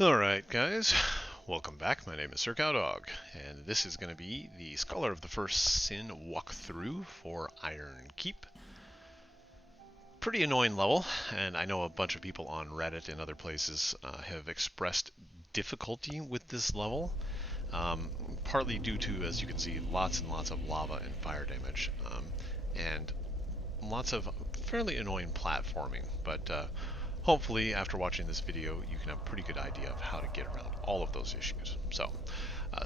Alright guys, welcome back. My name is Sir Cowdog, and this is going to be the Scholar of the First Sin walkthrough for Iron Keep. Pretty annoying level, and I know a bunch of people on Reddit and other places have expressed difficulty with this level, partly due to, as you can see, lots and lots of lava and fire damage, and lots of fairly annoying platforming, but hopefully after watching this video you can have a pretty good idea of how to get around all of those issues. So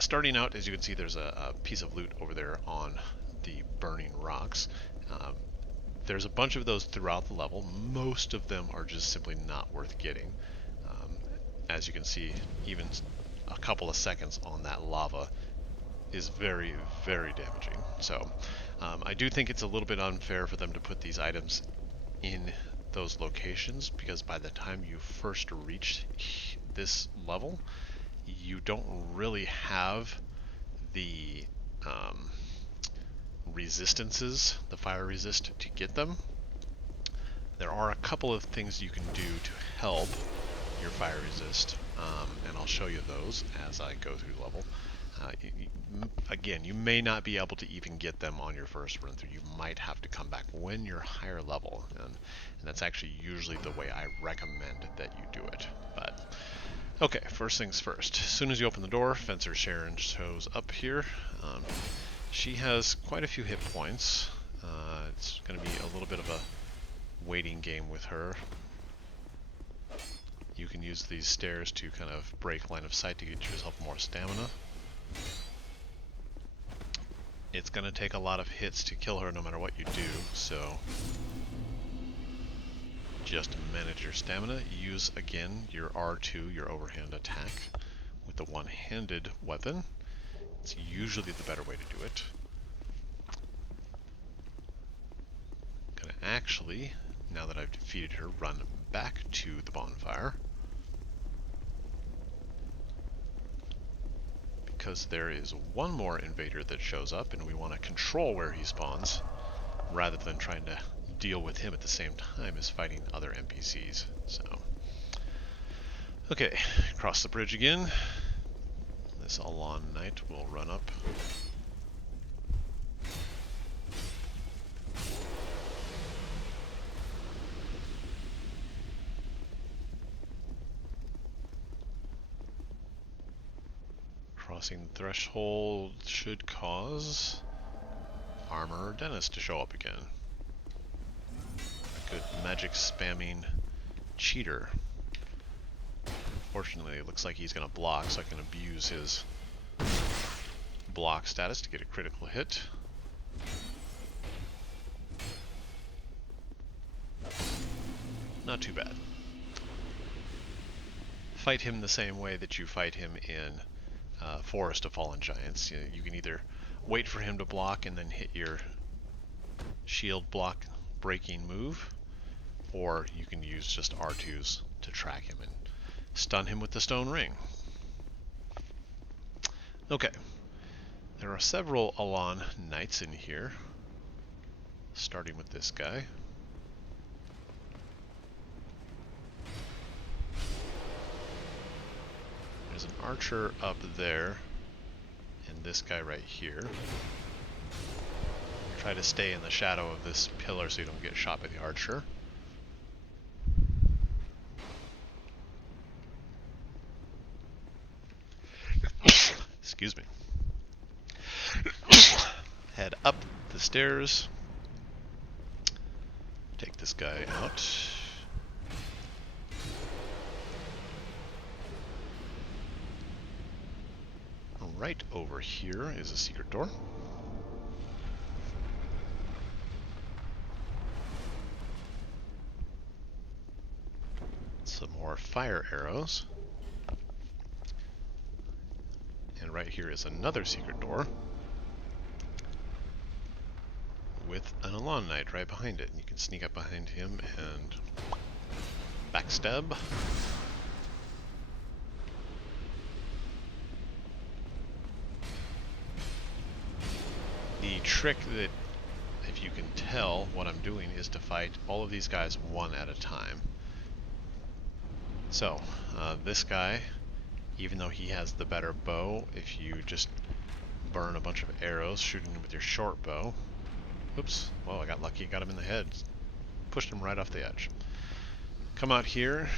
starting out, as you can see, there's a piece of loot over there on the burning rocks. There's a bunch of those throughout the level. Most of them are just simply not worth getting. As you can see, even a couple of seconds on that lava is very, very damaging. So I do think it's a little bit unfair for them to put these items in those locations, because by the time you first reach this level, you don't really have the resistances, the fire resist, to get them. There are a couple of things you can do to help your fire resist, and I'll show you those as I go through the level. Again, you may not be able to even get them on your first run through. You might have to come back when you're higher level, and that's actually usually the way I recommend that you do it. But okay, first things first. As soon as you open the door, Fencer Sharon shows up here. She has quite a few hit points. It's going to be a little bit of a waiting game with her. You can use these stairs to kind of break line of sight to get yourself more stamina. It's going to take a lot of hits to kill her no matter what you do, so just manage your stamina. Use, again, your R2, your overhand attack, with the one-handed weapon. It's usually the better way to do it. I'm going to actually, now that I've defeated her, run back to the bonfire, because there is one more invader that shows up and we want to control where he spawns rather than trying to deal with him at the same time as fighting other NPCs. So, okay, cross the bridge again. This Alonne knight will run up. Crossing the threshold should cause Armorer Dennis to show up again. A good magic spamming cheater. Fortunately, it looks like he's going to block, so I can abuse his block status to get a critical hit. Not too bad. Fight him the same way that you fight him in Forest of Fallen Giants. You can either wait for him to block and then hit your shield block breaking move, or you can use just R2s to track him and stun him with the stone ring. Okay, there are several Alonne knights in here, starting with this guy. There's an archer up there, and this guy right here. Try to stay in the shadow of this pillar so you don't get shot by the archer. Excuse me. Head up the stairs. Take this guy out. Right over here is a secret door. Some more fire arrows. And right here is another secret door with an Alonne knight right behind it. You can sneak up behind him and backstab. The trick that, if you can tell what I'm doing, is to fight all of these guys one at a time. So, this guy even though he has the better bow, if you just burn a bunch of arrows shooting him with your short bow. Oops, well, I got lucky, got him in the head. Pushed him right off the edge. Come out here.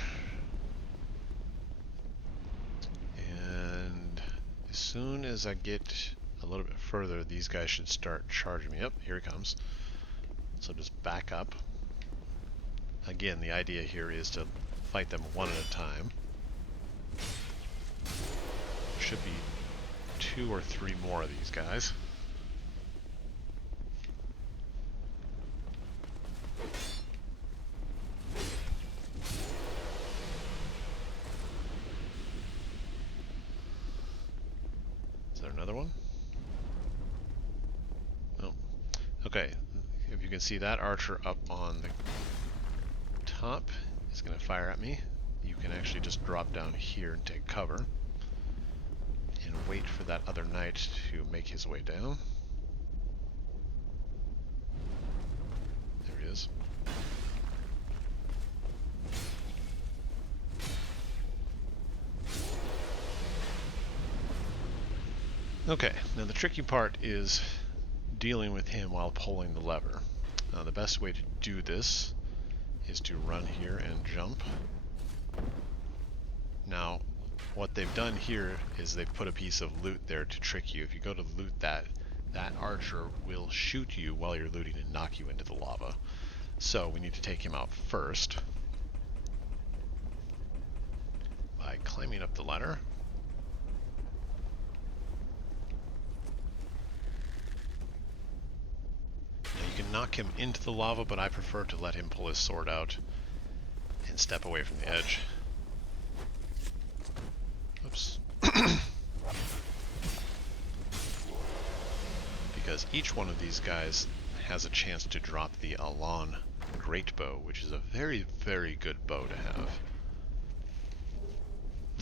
And as soon as I get a little bit further, these guys should start charging me. Yep, here he comes. So just back up. Again, the idea here is to fight them one at a time. There should be 2 or 3 more of these guys. Is there another one? No. Okay, if you can see that archer up on the top is going to fire at me. You can actually just drop down here and take cover and wait for that other knight to make his way down. There he is. Okay, now the tricky part is dealing with him while pulling the lever. The best way to do this is to run here and jump. Now, what they've done here is they've put a piece of loot there to trick you. If you go to loot that, that archer will shoot you while you're looting and knock you into the lava. So we need to take him out first by climbing up the ladder. Now you can knock him into the lava, but I prefer to let him pull his sword out and step away from the edge. Oops. Because each one of these guys has a chance to drop the Alonne great bow, which is a very, very good bow to have.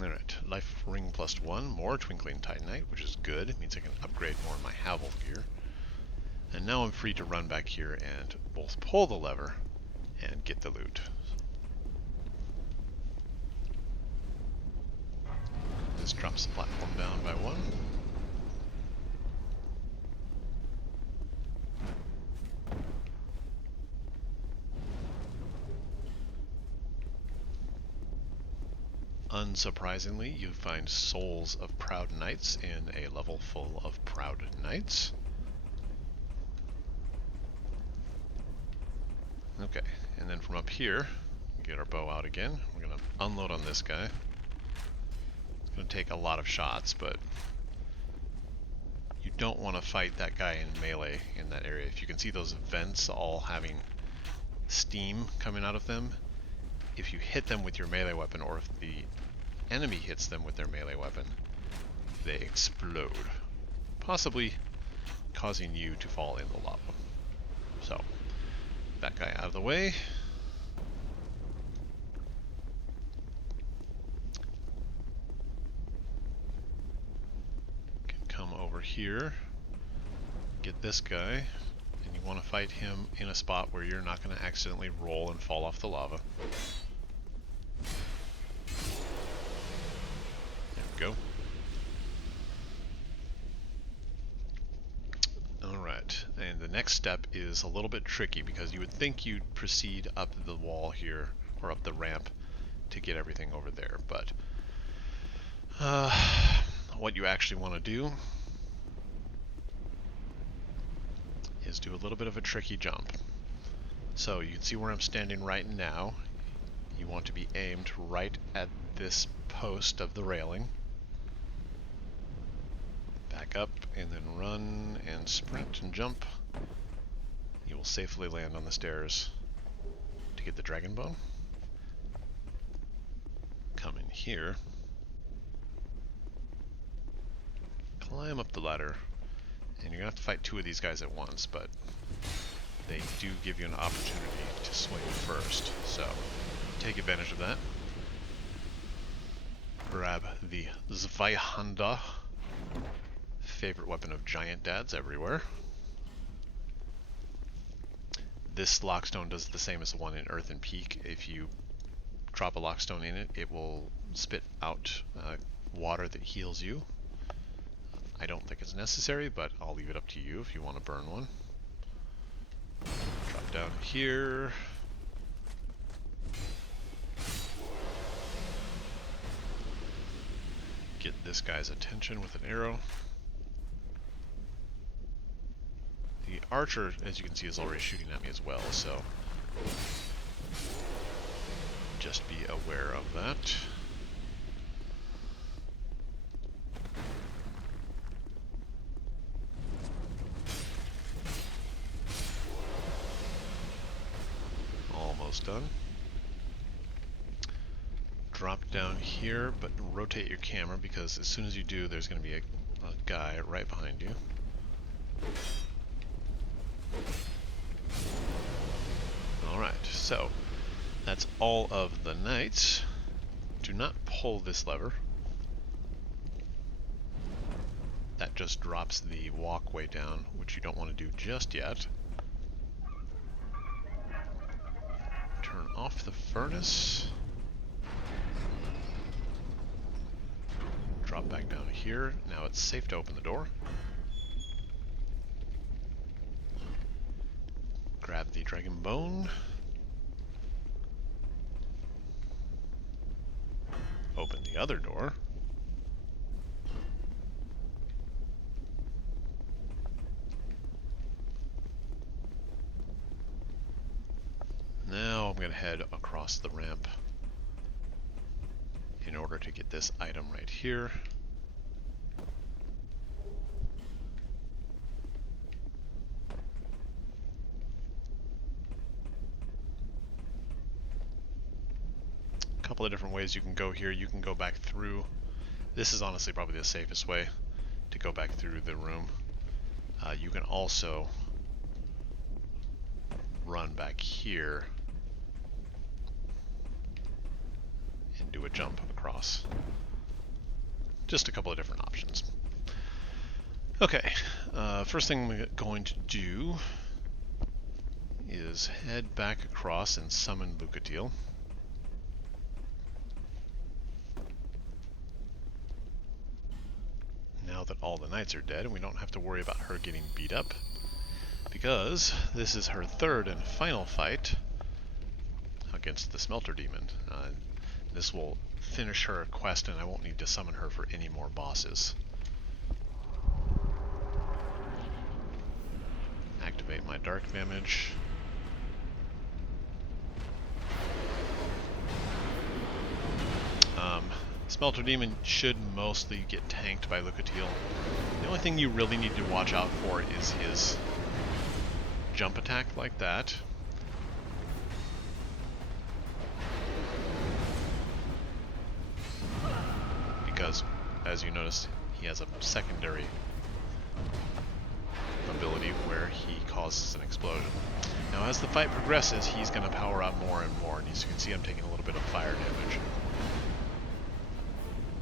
Alright, life ring +1, more twinkling titanite, which is good. It means I can upgrade more of my Havel gear. And now I'm free to run back here and both pull the lever and get the loot. This drops the platform down by 1. Unsurprisingly, you find souls of proud knights in a level full of proud knights. Okay, and then from up here, get our bow out again. We're going to unload on this guy. It's going to take a lot of shots, but you don't want to fight that guy in melee in that area. If you can see those vents all having steam coming out of them, if you hit them with your melee weapon, or if the enemy hits them with their melee weapon, they explode, possibly causing you to fall in the lava. So, that guy out of the way. Can come over here, get this guy, and you want to fight him in a spot where you're not going to accidentally roll and fall off the lava. Go. Alright, and the next step is a little bit tricky because you would think you'd proceed up the wall here, or up the ramp, to get everything over there, but what you actually want to do is do a little bit of a tricky jump. So you can see where I'm standing right now. You want to be aimed right at this post of the railing. Back up and then run and sprint and jump. You will safely land on the stairs to get the dragon bone. Come in here. Climb up the ladder. And you're going to have to fight 2 of these guys at once, but they do give you an opportunity to swing first. So take advantage of that. Grab the Zweihanda. Favorite weapon of giant dads everywhere. This lockstone does the same as the one in Earthen Peak. If you drop a lockstone in it, it will spit out water that heals you. I don't think it's necessary, but I'll leave it up to you if you want to burn one. Drop down here. Get this guy's attention with an arrow. The archer, as you can see, is already shooting at me as well, so just be aware of that. Almost done. Drop down here, but rotate your camera, because as soon as you do, there's going to be a guy right behind you. Alright, so that's all of the knights. Do not pull this lever. That just drops the walkway down, which you don't want to do just yet. Turn off the furnace. Drop back down here. Now it's safe to open the door. Grab the dragon bone. Open the other door. Now I'm going to head across the ramp in order to get this item right here. A couple of different ways you can go here. You can go back through. This is honestly probably the safest way to go back through the room. You can also run back here and do a jump across. Just a couple of different options. Okay, first thing we're going to do is head back across and summon Lucatiel. Now that all the knights are dead, we don't have to worry about her getting beat up, because this is her third and final fight against the Smelter Demon. This will finish her quest, and I won't need to summon her for any more bosses. Activate my dark damage. Smelter Demon should mostly get tanked by Lucatiel. The only thing you really need to watch out for is his jump attack like that. Because, as you notice, he has a secondary ability where he causes an explosion. Now, as the fight progresses, he's going to power up more and more, and as you can see, I'm taking a little bit of fire damage.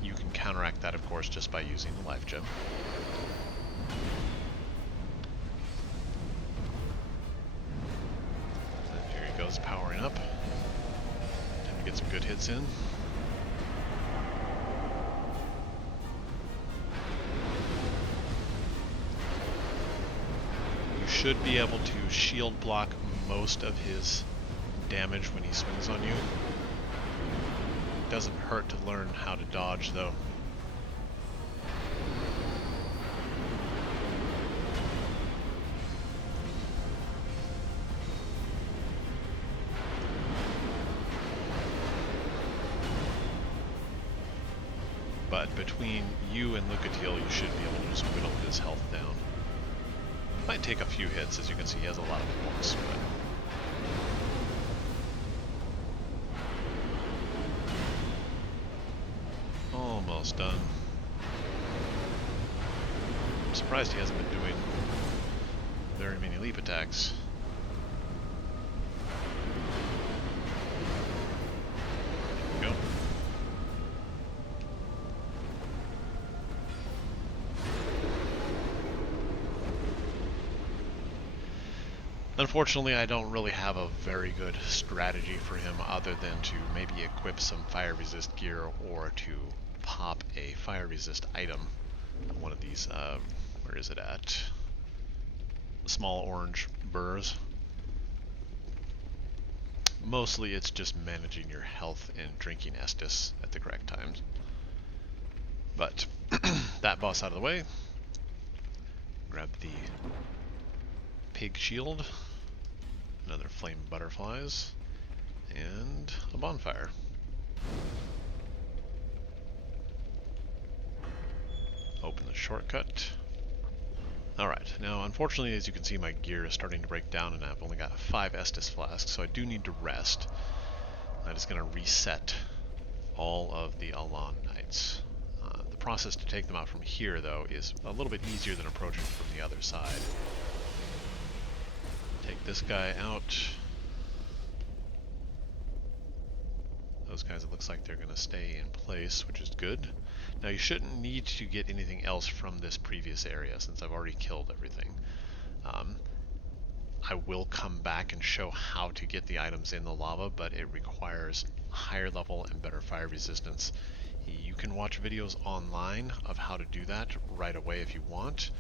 You can counteract that, of course, just by using the life gem. And here he goes, powering up. Time to get some good hits in. You should be able to shield block most of his damage when he swings on you. Doesn't hurt to learn how to dodge, though. But between you and Lucatiel, you should be able to just whittle his health down. Might take a few hits, as you can see he has a lot of points, but almost done. I'm surprised he hasn't been doing very many leap attacks. There we go. Unfortunately, I don't really have a very good strategy for him other than to maybe equip some fire resist gear or to pop a fire resist item. One of these, where is it at? Small orange burrs. Mostly it's just managing your health and drinking Estus at the correct times. But that boss out of the way. Grab the pig shield, another flame butterflies, and a bonfire. Open the shortcut. Alright, now unfortunately as you can see my gear is starting to break down and I've only got 5 Estus flasks, so I do need to rest. That is going to reset all of the Alonne Knights. The process to take them out from here though is a little bit easier than approaching from the other side. Take this guy out. Those guys, it looks like they're going to stay in place, which is good. Now you shouldn't need to get anything else from this previous area since I've already killed everything. I will come back and show how to get the items in the lava, but it requires higher level and better fire resistance. You can watch videos online of how to do that right away if you want.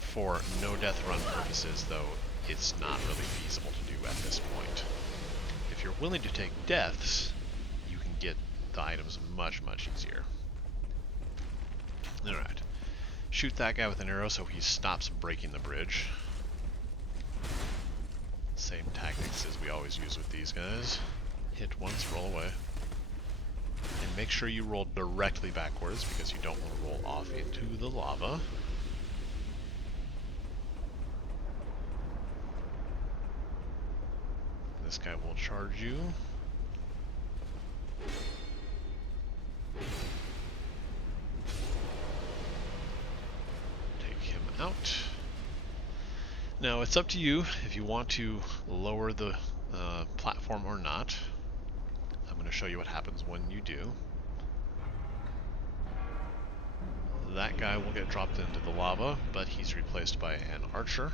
For no death run purposes though, it's not really feasible to do at this point. If you're willing to take deaths, you can get the items much, much easier. Alright. Shoot that guy with an arrow so he stops breaking the bridge. Same tactics as we always use with these guys. Hit once, roll away. And make sure you roll directly backwards because you don't want to roll off into the lava. This guy will charge you. Take him out. Now it's up to you if you want to lower the platform or not. I'm going to show you what happens when you do. That guy will get dropped into the lava, but he's replaced by an archer.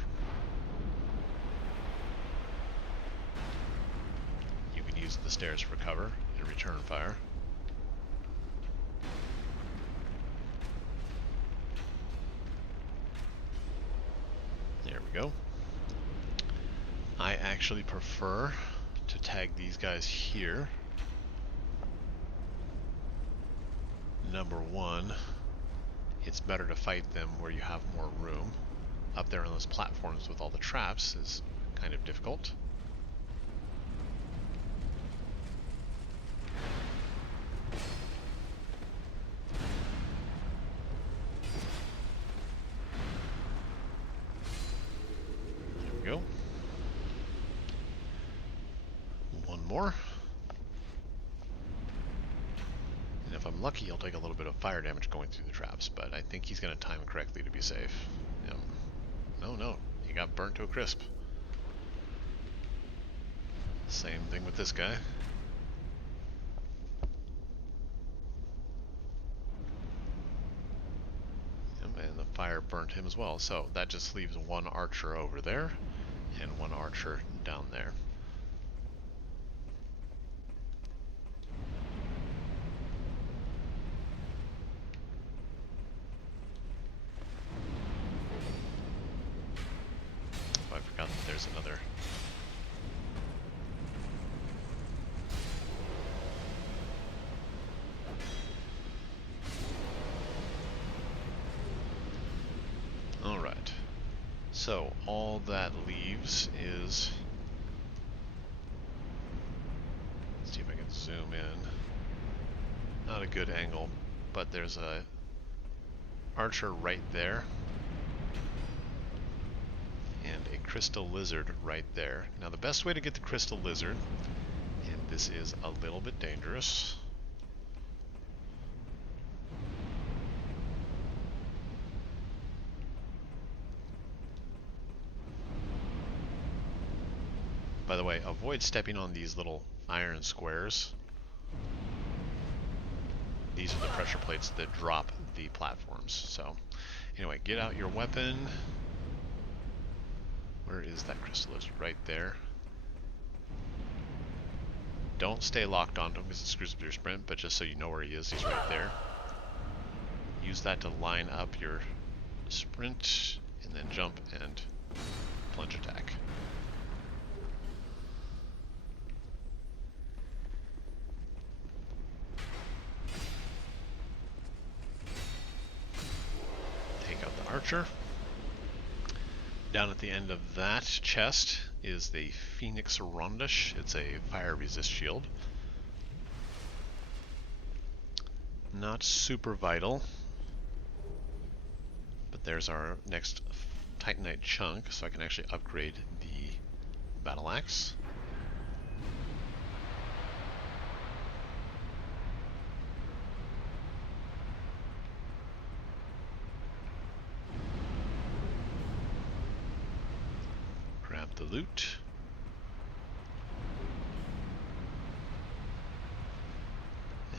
Use the stairs for cover and return fire. There we go. I actually prefer to tag these guys here. Number one, it's better to fight them where you have more room. Up there on those platforms with all the traps is kind of difficult. Go. One more. And if I'm lucky, he'll take a little bit of fire damage going through the traps, but I think he's going to time it correctly to be safe. Yep. No, he got burnt to a crisp. Same thing with this guy. And the fire burnt him as well, so that just leaves one archer over there and one archer down there. Oh, I forgot that there's another. Alright, so all that leaves is, let's see if I can zoom in, not a good angle, but there's a archer right there, and a crystal lizard right there. Now the best way to get the crystal lizard, and this is a little bit dangerous, by the way, avoid stepping on these little iron squares. These are the pressure plates that drop the platforms. So, anyway, get out your weapon. Where is that crystal lizard? Right there. Don't stay locked onto him because it screws up your sprint, but just so you know where he is, he's right there. Use that to line up your sprint, and then jump and plunge attack. Take out the archer. Down at the end of that chest is the Phoenix Rondish. It's a fire resist shield. Not super vital, but there's our next Titanite chunk, so I can actually upgrade the battle axe. Grab the loot.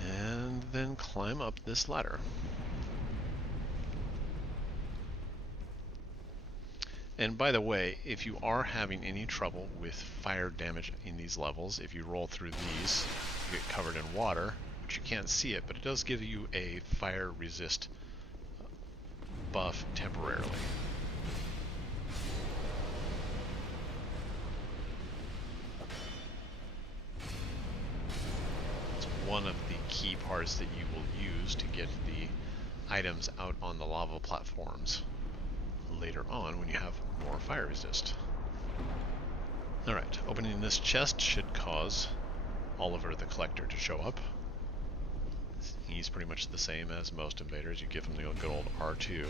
And then climb up this ladder. And by the way, if you are having any trouble with fire damage in these levels, if you roll through these, you get covered in water, which you can't see it, but it does give you a fire resist buff temporarily. It's one of the key parts that you will use to get the items out on the lava platforms later on when you have more fire resist. Alright, opening this chest should cause Oliver the Collector to show up. He's pretty much the same as most invaders. You give him the good old R2,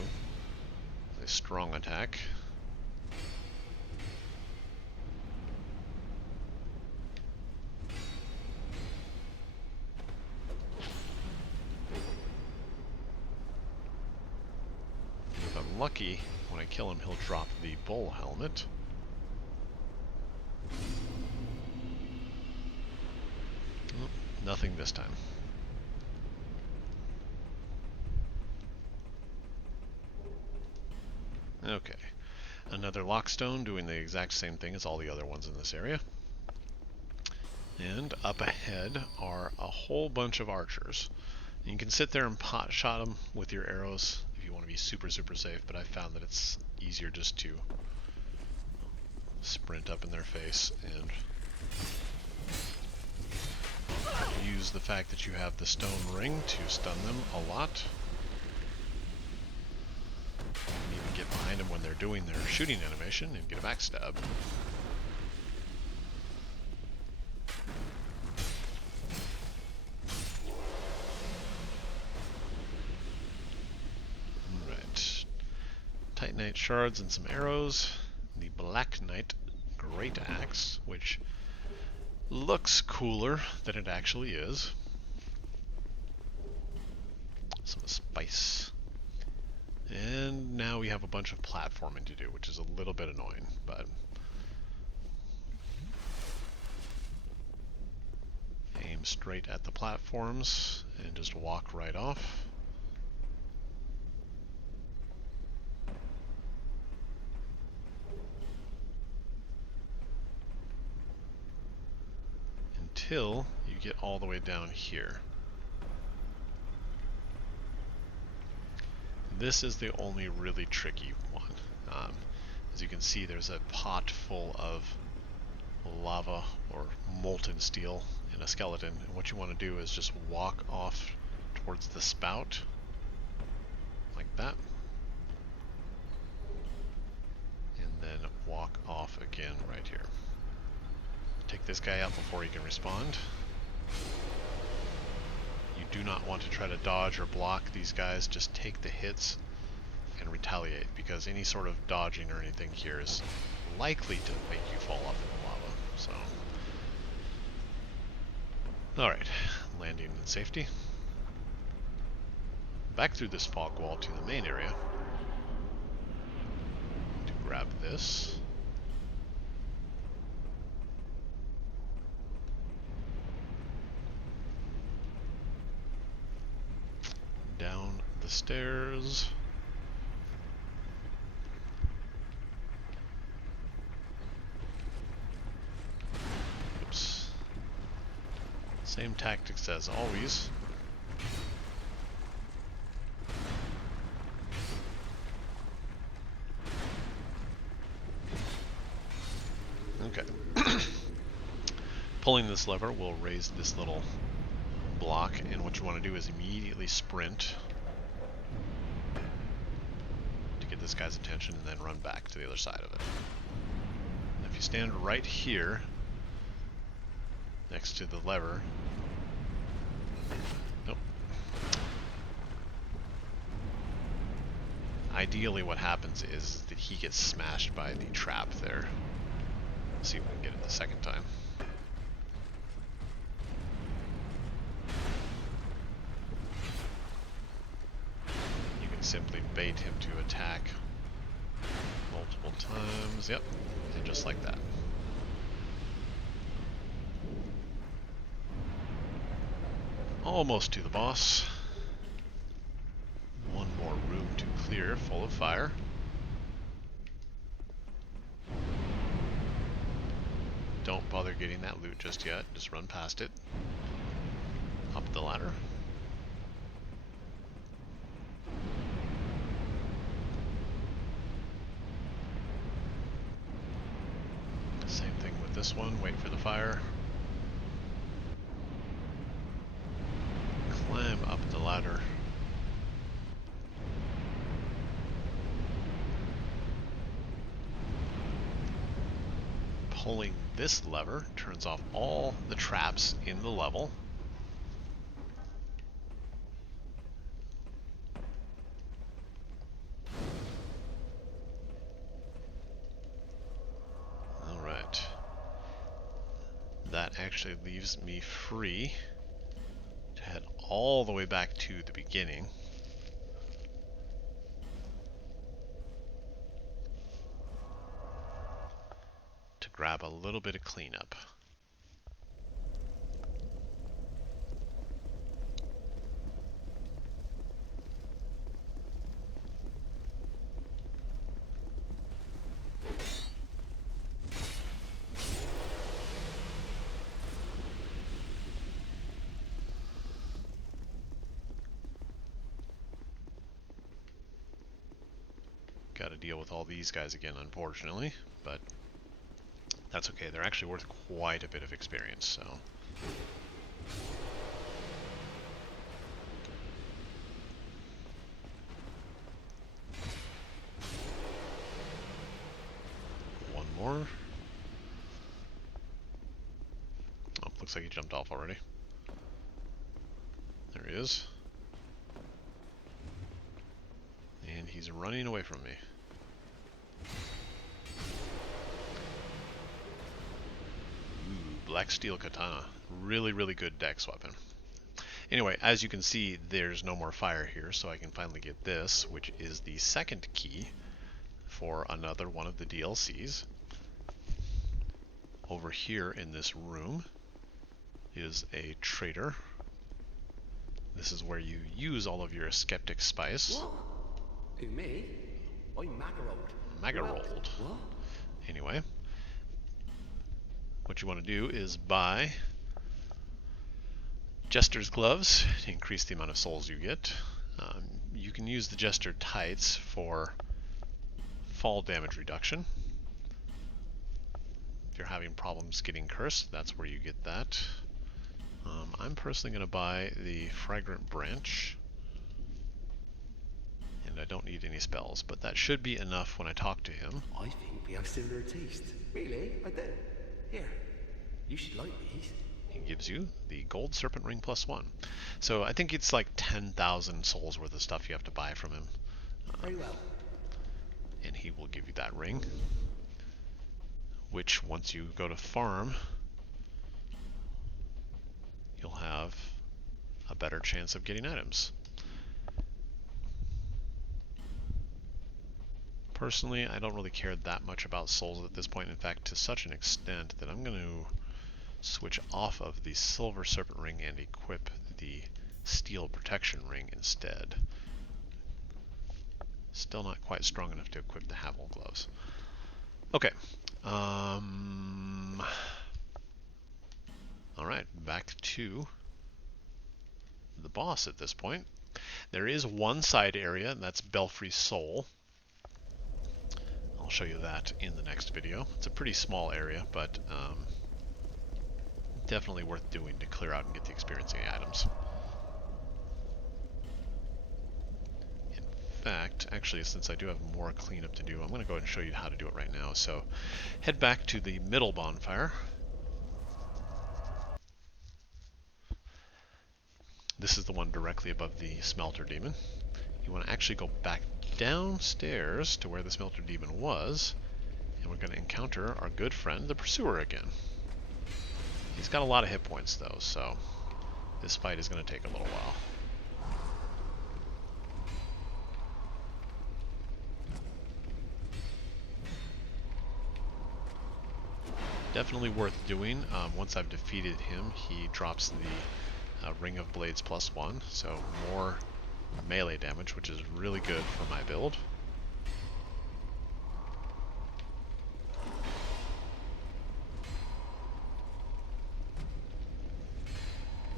a strong attack. If I'm lucky, when I kill him, he'll drop the bull helmet. Oh, nothing this time. Okay, another lockstone doing the exact same thing as all the other ones in this area. And up ahead are a whole bunch of archers. And you can sit there and pot shot them with your arrows if you want to be super safe, but I found that it's easier just to sprint up in their face and use the fact that you have the stone ring to stun them a lot. And even get behind them when they're doing their shooting animation and get a backstab. Alright. Titanite shards and some arrows. The Black Knight Great Axe, which looks cooler than it actually is. Some spice. And now we have a bunch of platforming to do, which is a little bit annoying, but aim straight at the platforms and just walk right off. Until you get all the way down here. This is the only really tricky one. As you can see, there's a pot full of lava or molten steel in a skeleton, and what you want to do is just walk off towards the spout, like that, and then walk off again right here. Take this guy out before he can respond. You do not want to try to dodge or block these guys, just take the hits and retaliate, because any sort of dodging or anything here is likely to make you fall off in the lava. So, alright, landing in safety. Back through this fog wall to the main area to grab this. Down the stairs. Oops. tactics as always. Okay. Pulling this lever will raise this little block, and what you want to do is immediately sprint to get this guy's attention and then run back to the other side of it. And if you stand right here next to the lever, nope. Ideally what happens is that he gets smashed by the trap there. Let's see if we can get it the second time. Simply bait him to attack multiple times. Yep, and just like that. Almost to the boss. One more room to clear, full of fire. Don't bother getting that loot just yet, just run past it. Up the ladder. Same thing with this one, wait for the fire. Climb up the ladder. Pulling this lever turns off all the traps in the level. That actually leaves me free to head all the way back to the beginning. To grab a little bit of cleanup. Got to deal with all these guys again, unfortunately, but that's okay. They're actually worth quite a bit of experience, so. One more. Oh, looks like he jumped off already. There he is. And he's running away from me. Ooh, Black Steel Katana. Really, really good dex weapon. Anyway, as you can see, there's no more fire here, so I can finally get this, which is the second key for another one of the DLCs. Over here in this room is a trader. This is where you use all of your skeptic spice. What? Who, me? I'm Magarold. Magarold. What? Anyway, what you want to do is buy Jester's Gloves to increase the amount of souls you get. You can use the Jester Tights for fall damage reduction. If you're having problems getting cursed, that's where you get that. I'm personally going to buy the Fragrant Branch. And I don't need any spells, but that should be enough when I talk to him. I think we have similar taste. Really? I do. Here, you should like these. He gives you the Gold Serpent Ring +1. So I think it's like 10,000 souls worth of stuff you have to buy from him. Very well. And he will give you that ring, which once you go to farm, you'll have a better chance of getting items. Personally, I don't really care that much about souls at this point. In fact, to such an extent that I'm going to switch off of the Silver Serpent Ring and equip the Steel Protection Ring instead. Still not quite strong enough to equip the Havel Gloves. Okay. Alright, back to the boss at this point. There is one side area, and that's Belfry Soul. I'll show you that in the next video. It's a pretty small area, but definitely worth doing to clear out and get the experiencing items. In fact, actually, since I do have more cleanup to do, I'm going to go ahead and show you how to do it right now. So head back to the middle bonfire. This is the one directly above the Smelter Demon. You want to actually go back downstairs to where the Smelter Demon was, and we're going to encounter our good friend, the Pursuer, again. He's got a lot of hit points, though, so this fight is going to take a little while. Definitely worth doing. Once I've defeated him, he drops the Ring of Blades +1, so more melee damage, which is really good for my build.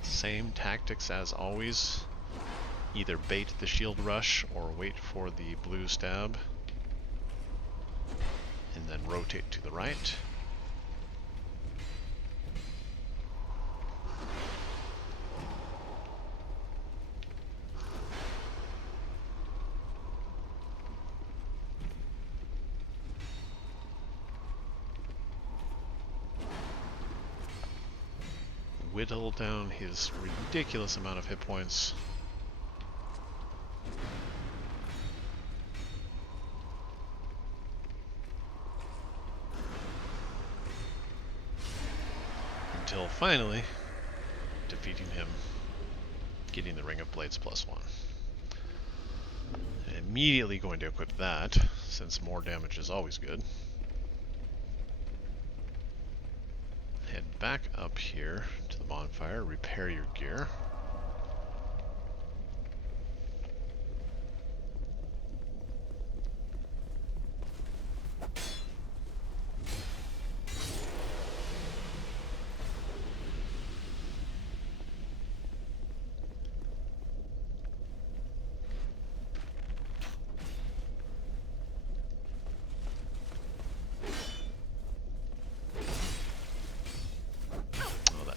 Same tactics as always. Either bait the shield rush or wait for the blue stab, and then rotate to the right. Whittle down his ridiculous amount of hit points. Until finally defeating him, getting the Ring of Blades +1. And immediately going to equip that, since more damage is always good. Head back up here to the bonfire, repair your gear.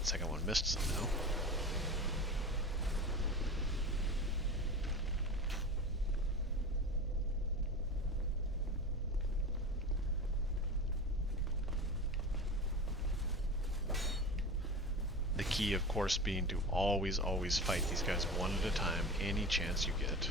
Second one missed somehow. The key, of course, being to always fight these guys one at a time, any chance you get.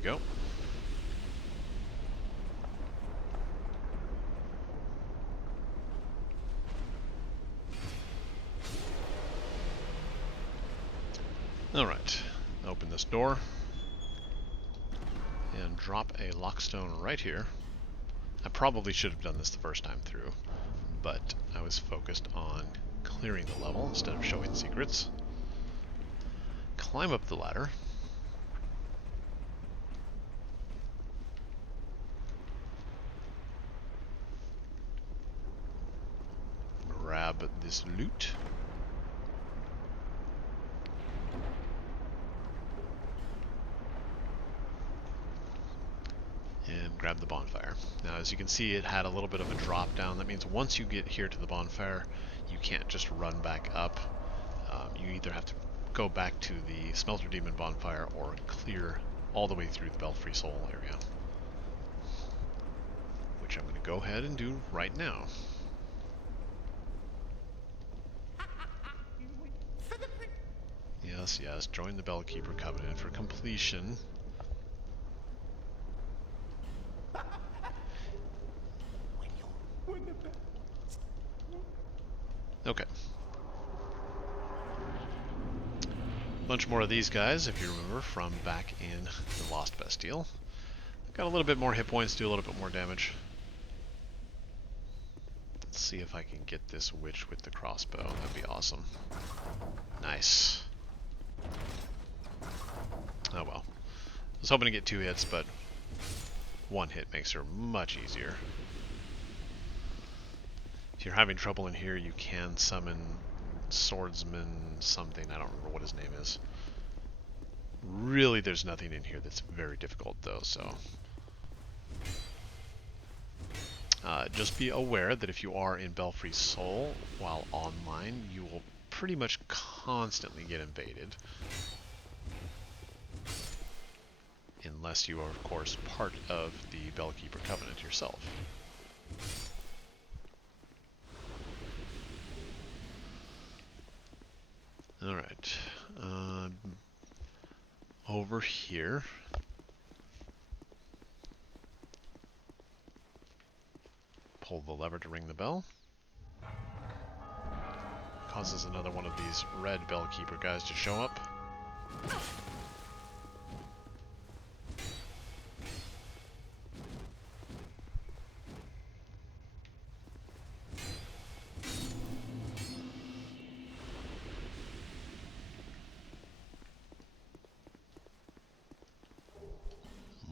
Go. Alright, open this door and drop a lockstone right here. I probably should have done this the first time through, but I was focused on clearing the level instead of showing secrets. Climb up the ladder. Grab this loot. And grab the bonfire. Now, as you can see, it had a little bit of a drop down. That means once you get here to the bonfire, you can't just run back up. You either have to go back to the Smelter Demon bonfire or clear all the way through the Belfry Soul area, which I'm going to go ahead and do right now. Yes, yes, join the Bellkeeper Covenant for completion. Okay. Bunch more of these guys, if you remember, from back in the Lost Bastille. Got a little bit more hit points, do a little bit more damage. Let's see if I can get this witch with the crossbow. That'd be awesome. Nice. Oh well. I was hoping to get 2 hits, but 1 hit makes her much easier. If you're having trouble in here, you can summon Swordsman something. I don't remember what his name is. Really, there's nothing in here that's very difficult, though, so... just be aware that if you are in Belfry Soul while online, you will pretty much constantly get invaded. Unless you are, of course, part of the Bellkeeper Covenant yourself. Alright. Over here. Pull the lever to ring the bell. Causes another one of these red Bellkeeper guys to show up.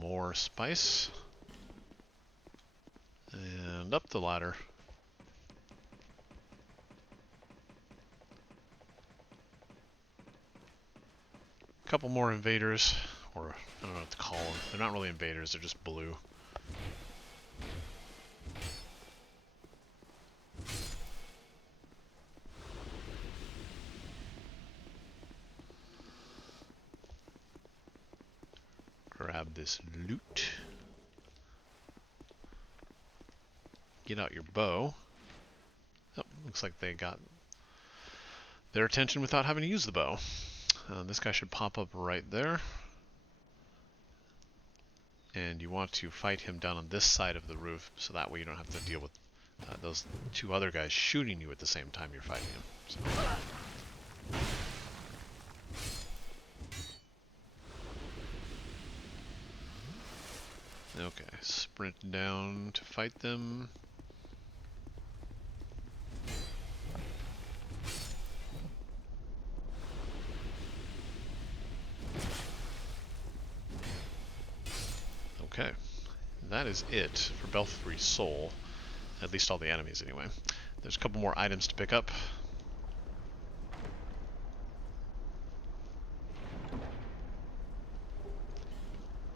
More spice. And up the ladder. A couple more invaders, or I don't know what to call them. They're not really invaders, they're just blue. Grab this loot. Get out your bow. Oh, looks like they got their attention without having to use the bow. This guy should pop up right there. And you want to fight him down on this side of the roof, so that way you don't have to deal with those 2 other guys shooting you at the same time you're fighting him. So. Okay, sprint down to fight them. Okay, that is it for Belfry Soul. At least all the enemies, anyway. There's a couple more items to pick up.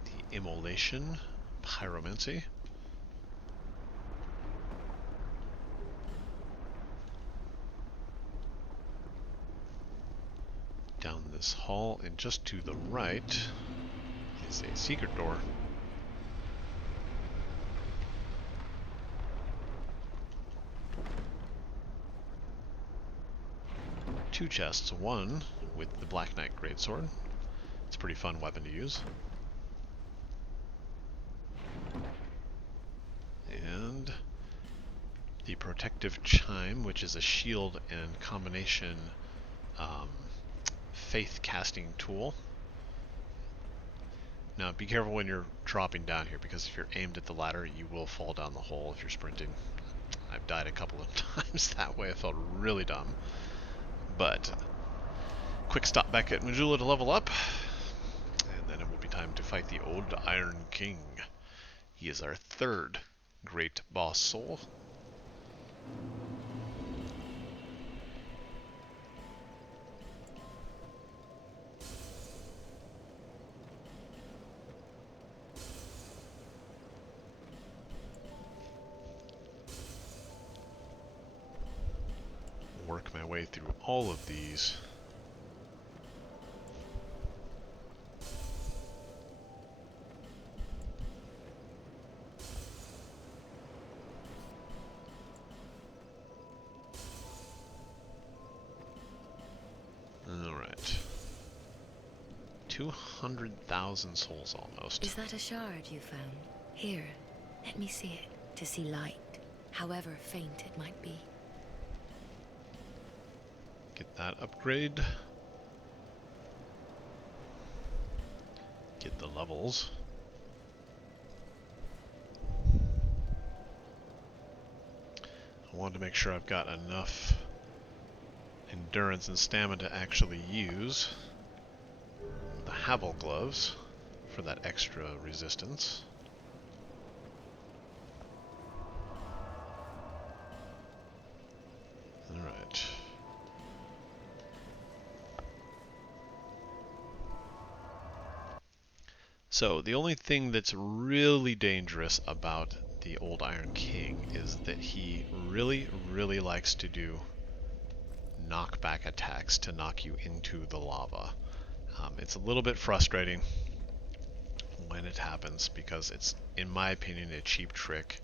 The Immolation Pyromancy. Down this hall, and just to the right is a secret door. Two chests, one with the Black Knight Greatsword. It's a pretty fun weapon to use. And the Protective Chime, which is a shield and combination faith casting tool. Now be careful when you're dropping down here, because if you're aimed at the ladder, you will fall down the hole if you're sprinting. I've died a couple of times that way. I felt really dumb. But quick stop back at Majula to level up, and then it will be time to fight the Old Iron King. He is our 3rd great boss soul. Work my way through all of these. Alright. 200,000 souls almost. Is that a shard you found? Here, let me see it, to see light, however faint it might be. Get that upgrade. Get the levels. I want to make sure I've got enough endurance and stamina to actually use the Havel gloves for that extra resistance. Alright. So, the only thing that's really dangerous about the Old Iron King is that he really, really likes to do knockback attacks to knock you into the lava. It's a little bit frustrating when it happens because it's, in my opinion, a cheap trick.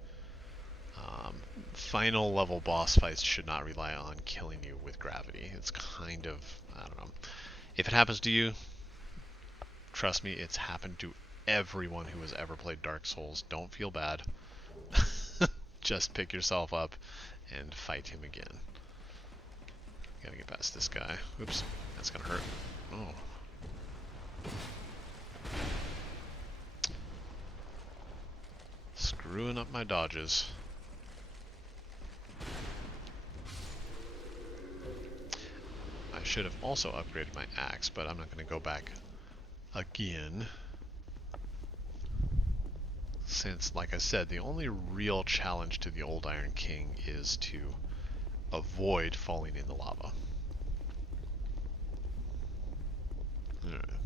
Final level boss fights should not rely on killing you with gravity. It's kind of, I don't know. If it happens to you, trust me, it's happened to everyone who has ever played Dark Souls. Don't feel bad. Just pick yourself up and fight him again. Gotta get past this guy. Oops, that's gonna hurt. Oh. Screwing up my dodges. I should have also upgraded my axe, but I'm not going to go back again. Since, like I said, the only real challenge to the Old Iron King is to avoid falling in the lava.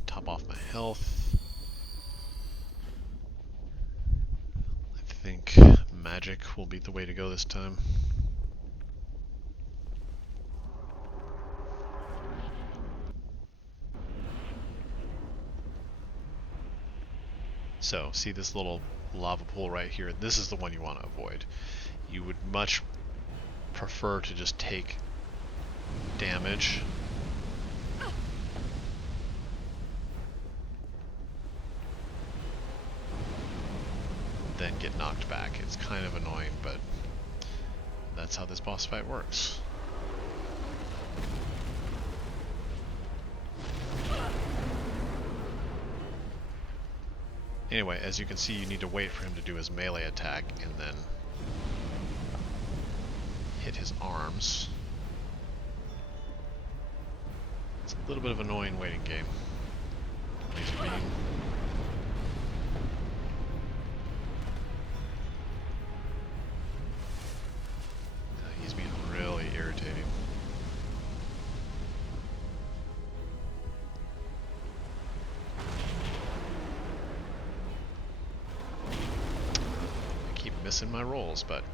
Top off my health. I think magic will be the way to go this time. So, see this little lava pool right here? This is the one you want to avoid. You would much prefer to just take damage than get knocked back. It's kind of annoying, but that's how this boss fight works. Anyway, as you can see, you need to wait for him to do his melee attack and then hit his arms. It's a little bit of an annoying waiting game. Laser beam. He's being really irritating. Missing my rolls, but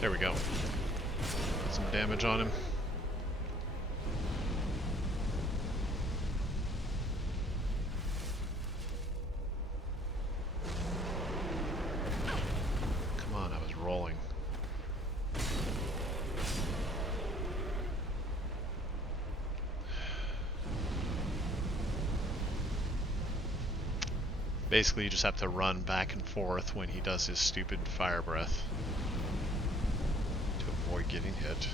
there we go. Put some damage on him. Come on, I was rolling. Basically, you just have to run back and forth when he does his stupid fire breath to avoid getting hit.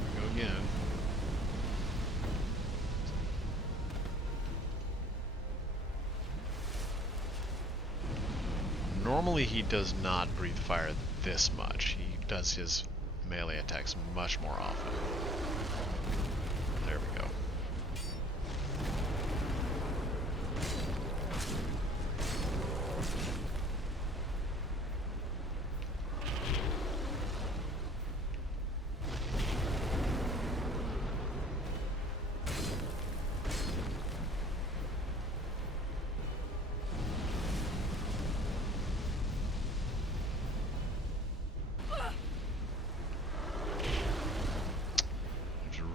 There we go again. Normally he does not breathe fire this much. He does his melee attacks much more often. There we go.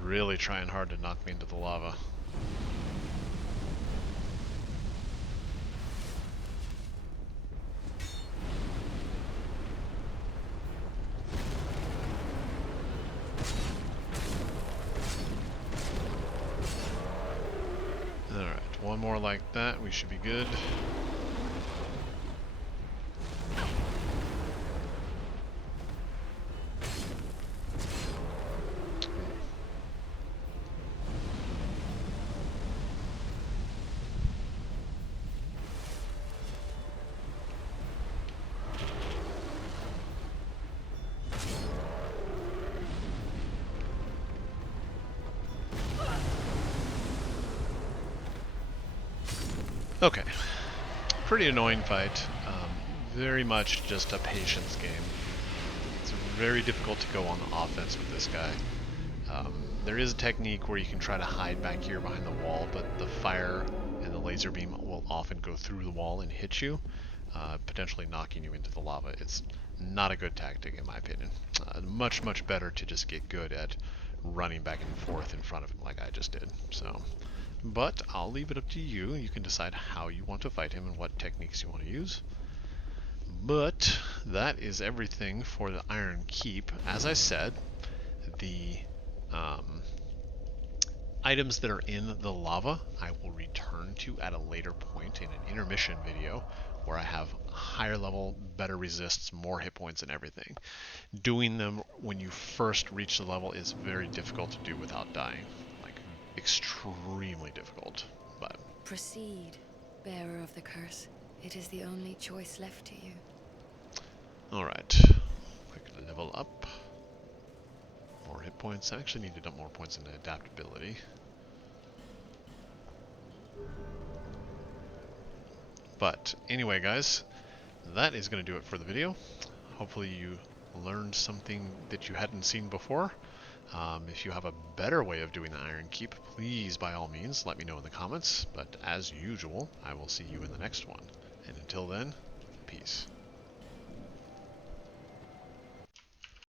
Really trying hard to knock me into the lava. Alright, one more like that, we should be good. Okay, pretty annoying fight. Very much just a patience game. It's very difficult to go on the offense with this guy. There is a technique where you can try to hide back here behind the wall, but the fire and the laser beam will often go through the wall and hit you, potentially knocking you into the lava. It's not a good tactic in my opinion. Much, much better to just get good at running back and forth in front of him like I just did. So, but I'll leave it up to you. You can decide how you want to fight him and what techniques you want to use. But that is everything for the Iron Keep. As I said, the items that are in the lava I will return to at a later point in an intermission video where I have higher level, better resists, more hit points and everything. Doing them when you first reach the level is very difficult to do without dying. Like, extremely difficult. But Proceed, bearer of the curse. It is the only choice left to you. alright. Quick level up. More hit points. I actually need to dump more points into adaptability. But anyway, guys, that is going to do it for the video. Hopefully you learned something that you hadn't seen before. If you have a better way of doing the Iron Keep, please, by all means, let me know in the comments. But as usual, I will see you in the next one. And until then, peace.